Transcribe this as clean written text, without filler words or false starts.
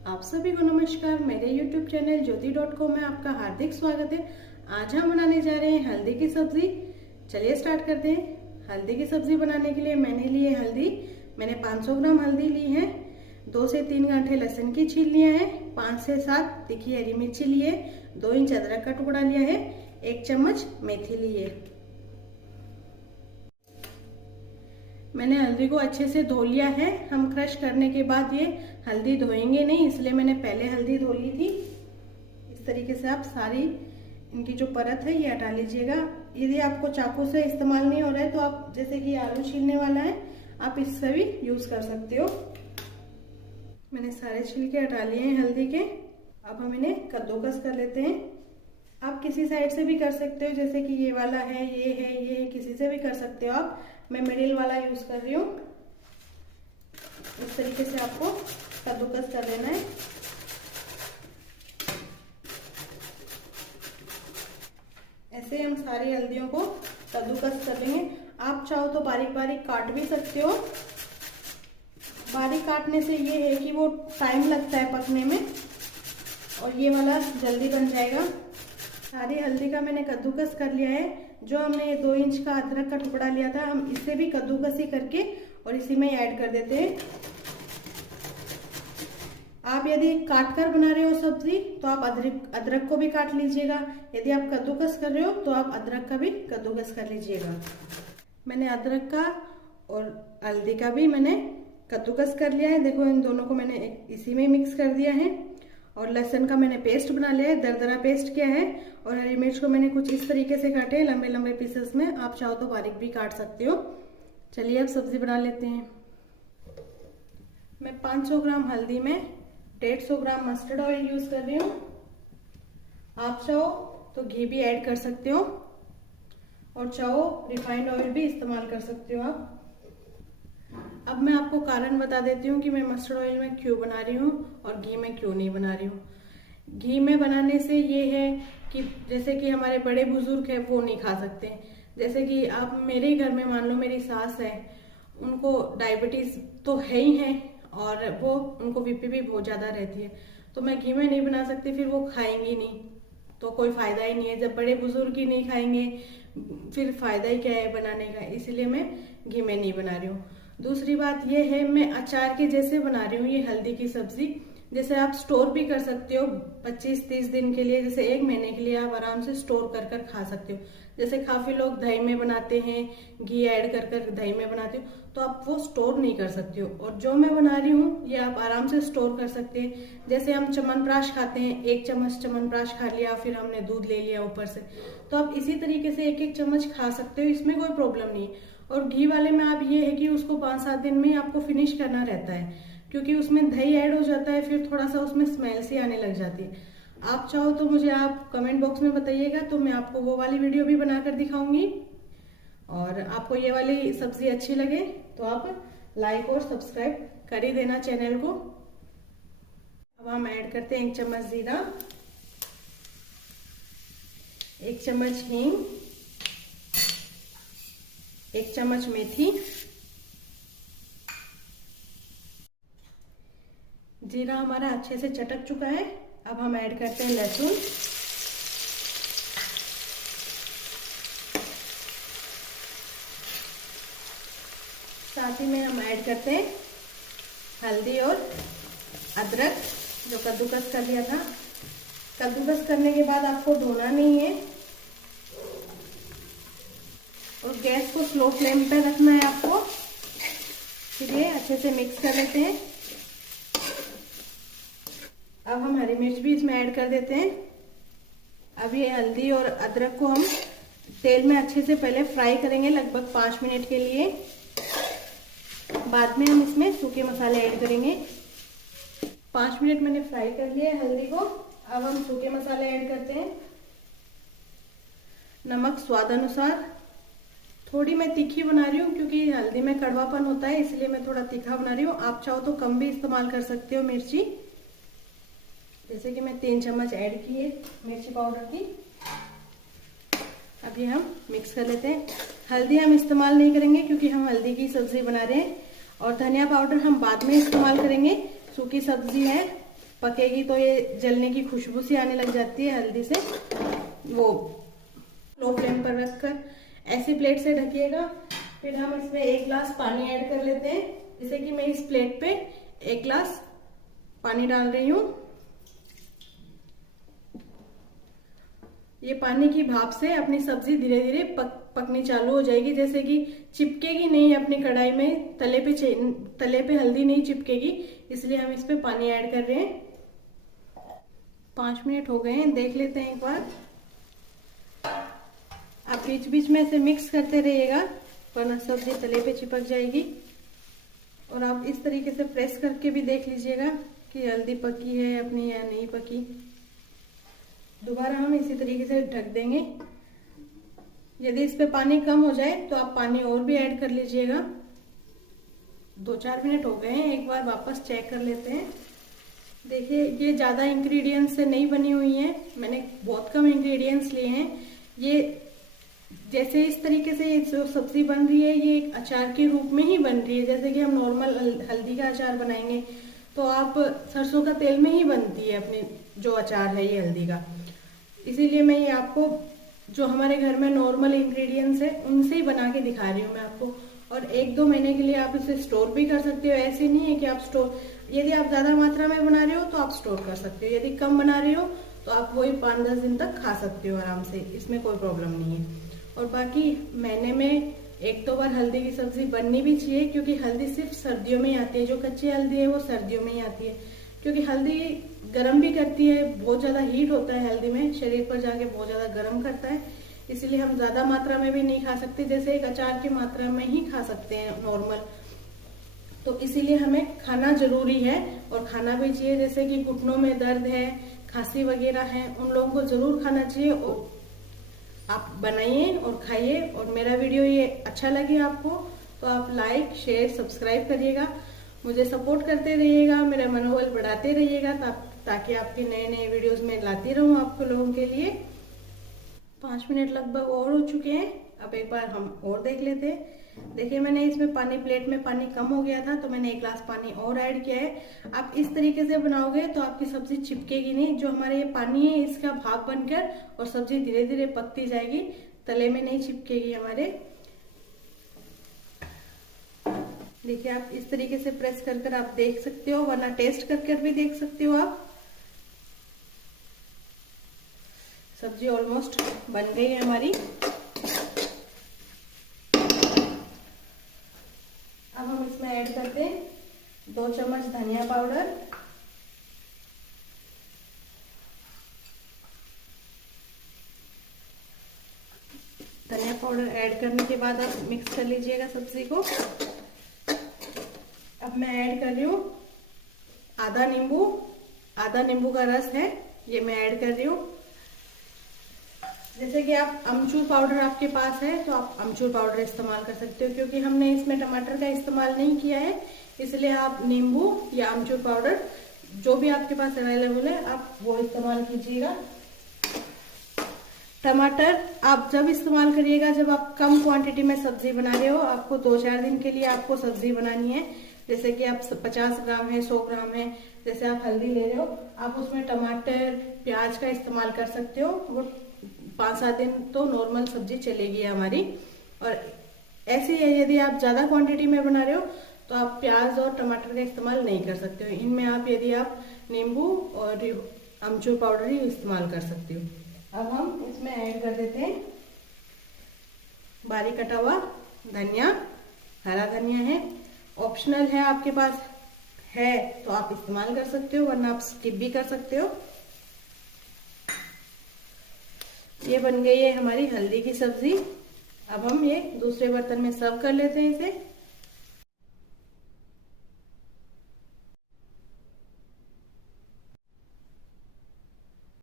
आप सभी को नमस्कार। मेरे YouTube चैनल ज्योति.com में आपका हार्दिक स्वागत है। आज हम बनाने जा रहे हैं हल्दी की सब्जी। चलिए स्टार्ट करते हैं। हल्दी की सब्जी बनाने के लिए मैंने ली है हल्दी। मैंने 500 ग्राम हल्दी ली है। 2 से 3 गांठे लहसुन की छील लिया है। 5 से 7 तीखी हरी मिर्ची ली है। 2 इंच अदरक का टुकड़ा लिया है। 1 चम्मच मेथी ली है। मैंने हल्दी को अच्छे से धो लिया है। हम क्रश करने के बाद ये हल्दी धोएंगे नहीं, इसलिए मैंने पहले हल्दी धो ली थी। इस तरीके से आप सारी इनकी जो परत है ये हटा लीजिएगा। यदि आपको चाकू से इस्तेमाल नहीं हो रहा है तो आप जैसे कि आलू छीलने वाला है आप इससे भी यूज कर सकते हो। मैंने सारे छिलके हटा लिए हैं हल्दी के। अब हम इन्हें कद्दूकस कर लेते हैं। आप किसी साइड से भी कर सकते हो, जैसे कि ये वाला है, ये है, ये है, किसी से भी कर सकते हो आप। मैं मिडिल वाला यूज कर रही हूँ। इस तरीके से आपको कद्दूकस कर लेना है। ऐसे हम सारी हल्दियों को कद्दूकस कर लेंगे। आप चाहो तो बारीक बारीक काट भी सकते हो। बारीक काटने से ये है कि वो टाइम लगता है पकने में और ये वाला जल्दी बन जाएगा। सारी हल्दी का मैंने कद्दूकस कर लिया है। जो हमने ये 2 इंच का अदरक का टुकड़ा लिया था, हम इसे भी कद्दूकस ही करके और इसी में ऐड कर देते हैं। आप यदि काट कर बना रहे हो सब्जी तो आप अदरक को भी काट लीजिएगा। यदि आप कद्दूकस कर रहे हो तो आप अदरक का भी कद्दूकस कर लीजिएगा। मैंने अदरक का और हल्दी का भी मैंने कद्दूकस कर लिया है। देखो इन दोनों को मैंने इसी में मिक्स कर दिया है। और लहसुन का मैंने पेस्ट बना लिया है, दरदरा पेस्ट किया है। और हरी मिर्च को मैंने कुछ इस तरीके से काटे लंबे लंबे पीसेस में। आप चाहो तो बारीक भी काट सकते हो। चलिए अब सब्जी बना लेते हैं। मैं 500 ग्राम हल्दी में 150 ग्राम मस्टर्ड ऑयल यूज कर रही हूँ। आप चाहो तो घी भी ऐड कर सकते हो और चाहो रिफाइंड ऑयल भी इस्तेमाल कर सकते हो आप। अब मैं आपको कारण बता देती हूँ कि मैं मस्टर्ड ऑयल में क्यों बना रही हूँ और घी में क्यों नहीं बना रही हूँ। घी में बनाने से ये है कि जैसे कि हमारे बड़े बुजुर्ग है वो नहीं खा सकते। जैसे कि आप मेरे घर में मान लो मेरी सास है, उनको डायबिटीज तो है ही है और वो उनको बीपी भी बहुत ज्यादा रहती है। तो मैं घी में नहीं बना सकती, फिर वो खाएंगी नहीं तो कोई फायदा ही नहीं है। जब बड़े बुजुर्ग ही नहीं खाएंगे फिर फायदा ही क्या है बनाने का। इसलिए मैं घी में नहीं बना रही हूँ। दूसरी बात यह है, मैं अचार के जैसे बना रही हूँ ये हल्दी की सब्जी। जैसे आप स्टोर भी कर सकते हो 25-30 दिन के लिए, जैसे 1 महीने के लिए आप आराम से स्टोर कर कर खा सकते हो। जैसे काफी लोग दही में बनाते हैं, घी ऐड कर कर दही में बनाते हो, तो आप वो स्टोर नहीं कर सकते हो। और जो मैं बना रही हूँ ये आप आराम से स्टोर कर सकते हैं। जैसे हम च्यवनप्राश खाते हैं, 1 चम्मच च्यवनप्राश खा लिया, फिर हमने दूध ले लिया ऊपर से, तो आप इसी तरीके से 1-1 चम्मच खा सकते हो। इसमें कोई प्रॉब्लम नहीं है। और घी वाले में आप ये है कि उसको 5-7 दिन में आपको फिनिश करना रहता है, क्योंकि उसमें दही ऐड हो जाता है, फिर थोड़ा सा उसमें स्मेल सी आने लग जाती है। आप चाहो तो मुझे आप कमेंट बॉक्स में बताइएगा, तो मैं आपको वो वाली वीडियो भी बनाकर दिखाऊंगी। और आपको ये वाली सब्जी अच्छी लगे तो आप लाइक और सब्सक्राइब कर ही देना चैनल को। अब हम ऐड करते हैं 1 चम्मच जीरा, 1 चम्मच हींग, 1 चम्मच मेथी। जीरा हमारा अच्छे से चटक चुका है। अब हम ऐड करते हैं लहसुन, साथ ही में हम ऐड करते हैं हल्दी और अदरक जो कद्दूकस कर लिया था। कद्दूकस करने के बाद आपको धोना नहीं है और गैस को स्लो फ्लेम पर रखना है आपको। फिर ये अच्छे से मिक्स कर लेते हैं। अब हम हरी मिर्च भी इसमें ऐड कर देते हैं। अब ये हल्दी और अदरक को हम तेल में अच्छे से पहले फ्राई करेंगे लगभग 5 मिनट के लिए। बाद में हम इसमें सूखे मसाले ऐड करेंगे। 5 मिनट मैंने फ्राई कर लिया है हल्दी को। अब हम सूखे मसाले ऐड करते हैं। नमक स्वाद अनुसार। थोड़ी मैं तीखी बना रही हूँ क्योंकि हल्दी में कड़वापन होता है, इसलिए मैं थोड़ा तीखा बना रही हूँ। आप चाहो तो कम भी इस्तेमाल कर सकते हो मिर्ची। जैसे कि मैं 3 चम्मच ऐड की है मिर्ची पाउडर की। अब ये हम मिक्स कर लेते हैं। हल्दी हम इस्तेमाल नहीं करेंगे क्योंकि हम हल्दी की सब्जी बना रहे हैं। और धनिया पाउडर हम बाद में इस्तेमाल करेंगे, सूखी सब्जी है। पकेगी तो ये जलने की खुशबू सी आने लग जाती है हल्दी से। वो लो फ्लेम पर रखकर ऐसी प्लेट से ढकिएगा। फिर हम इसमें 1 गिलास पानी ऐड कर लेते हैं। जैसे कि मैं इस प्लेट पे 1 गिलास पानी डाल रही हूँ। ये पानी की भाप से अपनी सब्जी धीरे धीरे पकनी चालू हो जाएगी। जैसे कि चिपकेगी नहीं अपनी कढ़ाई में, तले पे हल्दी नहीं चिपकेगी, इसलिए हम इस पे पानी ऐड कर रहे हैं। 5 मिनट हो गए हैं, देख लेते हैं एक बार। आप बीच बीच में इसे मिक्स करते रहिएगा, वरना सब्जी तले पे चिपक जाएगी। और आप इस तरीके से प्रेस करके भी देख लीजिएगा कि हल्दी पकी है अपनी या नहीं पकी। दोबारा हम इसी तरीके से ढक देंगे। यदि इस पे पानी कम हो जाए तो आप पानी और भी ऐड कर लीजिएगा। 2-4 मिनट हो गए हैं, एक बार वापस चेक कर लेते हैं। देखिए ये ज़्यादा इंग्रेडिएंट्स से नहीं बनी हुई है, मैंने बहुत कम इंग्रेडिएंट्स लिए हैं। ये जैसे इस तरीके से ये जो सब्जी बन रही है ये एक अचार के रूप में ही बन रही है। जैसे कि हम नॉर्मल हल्दी का अचार बनाएंगे तो आप सरसों का तेल में ही बनती है अपने जो अचार है ये हल्दी का। इसीलिए मैं ये आपको जो हमारे घर में नॉर्मल इंग्रेडिएंट्स है उनसे ही बना के दिखा रही हूँ मैं आपको। और 1-2 महीने के लिए आप इसे स्टोर भी कर सकते हो। ऐसे नहीं है कि आप यदि आप ज्यादा मात्रा में बना रहे हो तो आप स्टोर कर सकते हो, यदि कम बना रहे हो तो आप वही 5-10 दिन तक खा सकते हो आराम से, इसमें कोई प्रॉब्लम नहीं है। और बाकी महीने में 1-2 बार हल्दी की सब्जी बननी भी चाहिए, क्योंकि हल्दी सिर्फ सर्दियों में ही आती है। जो कच्ची हल्दी है वो सर्दियों में ही आती है, क्योंकि हल्दी गर्म भी करती है, बहुत ज्यादा हीट होता है हल्दी में, शरीर पर जाके बहुत ज्यादा गर्म करता है। इसलिए हम ज्यादा मात्रा में भी नहीं खा सकते, जैसे एक अचार की मात्रा में ही खा सकते हैं नॉर्मल। तो इसीलिए हमें खाना जरूरी है और खाना भी चाहिए। जैसे कि घुटनों में दर्द है, खांसी वगैरह है, उन लोगों को जरूर खाना चाहिए। और आप बनाइए और खाइए। और मेरा वीडियो ये अच्छा लगे आपको तो आप लाइक, शेयर, सब्सक्राइब करिएगा, मुझे सपोर्ट करते रहिएगा, मेरा मनोबल बढ़ाते रहिएगा, ताकि आपके नए नए वीडियोस में लाती रहूं आपको लोगों के लिए। 5 मिनट लगभग और हो चुके हैं, अब एक बार हम और देख लेते हैं। देखिए मैंने इसमें प्लेट में पानी कम हो गया था तो मैंने 1 गिलास पानी और ऐड किया है। आप इस तरीके से बनाओगे तो आपकी सब्जी चिपकेगी नहीं। जो हमारे ये पानी है इसका भाप बनकर और सब्जी धीरे धीरे पकती जाएगी, तले में नहीं चिपकेगी हमारे। देखिए आप इस तरीके से प्रेस कर आप देख सकते हो, वरना टेस्ट कर भी देख सकते हो आप। सब्जी ऑलमोस्ट बन गई है हमारी। अब हम इसमें ऐड करते हैं 2 चम्मच धनिया पाउडर, धनिया पाउडर ऐड करने के बाद आप मिक्स कर लीजिएगा सब्जी को। अब मैं ऐड कर रही हूँ आधा नींबू का रस है, ये मैं ऐड कर रही हूँ। जैसे कि आप अमचूर पाउडर आपके पास है तो आप अमचूर पाउडर इस्तेमाल कर सकते हो, क्योंकि हमने इसमें टमाटर का इस्तेमाल नहीं किया है, इसलिए आप नींबू या अमचूर पाउडर जो भी आपके पास अवेलेबल है आप वो इस्तेमाल कीजिएगा। टमाटर आप जब इस्तेमाल करिएगा जब आप कम क्वांटिटी में सब्जी बना रहे हो, आपको 2-4 दिन के लिए आपको सब्जी बनानी है। जैसे कि आप 50 ग्राम है, 100 ग्राम है, जैसे आप हल्दी ले रहे हो, आप उसमें टमाटर, प्याज का इस्तेमाल कर सकते हो। वो 5-7 दिन तो नॉर्मल सब्जी चलेगी हमारी। और ऐसे ही यदि आप ज्यादा क्वांटिटी में बना रहे हो तो आप प्याज और टमाटर का इस्तेमाल नहीं कर सकते हो। इनमें यदि आप नींबू और अमचूर पाउडर ही इस्तेमाल कर सकते हो। अब हम इसमें ऐड कर देते हैं बारीक कटा हुआ धनिया, हरा धनिया है, ऑप्शनल है, आपके पास है तो आप इस्तेमाल कर सकते हो, वरना आप स्किप भी कर सकते हो। ये बन गई है हमारी हल्दी की सब्जी। अब हम ये दूसरे बर्तन में सर्व कर लेते हैं इसे।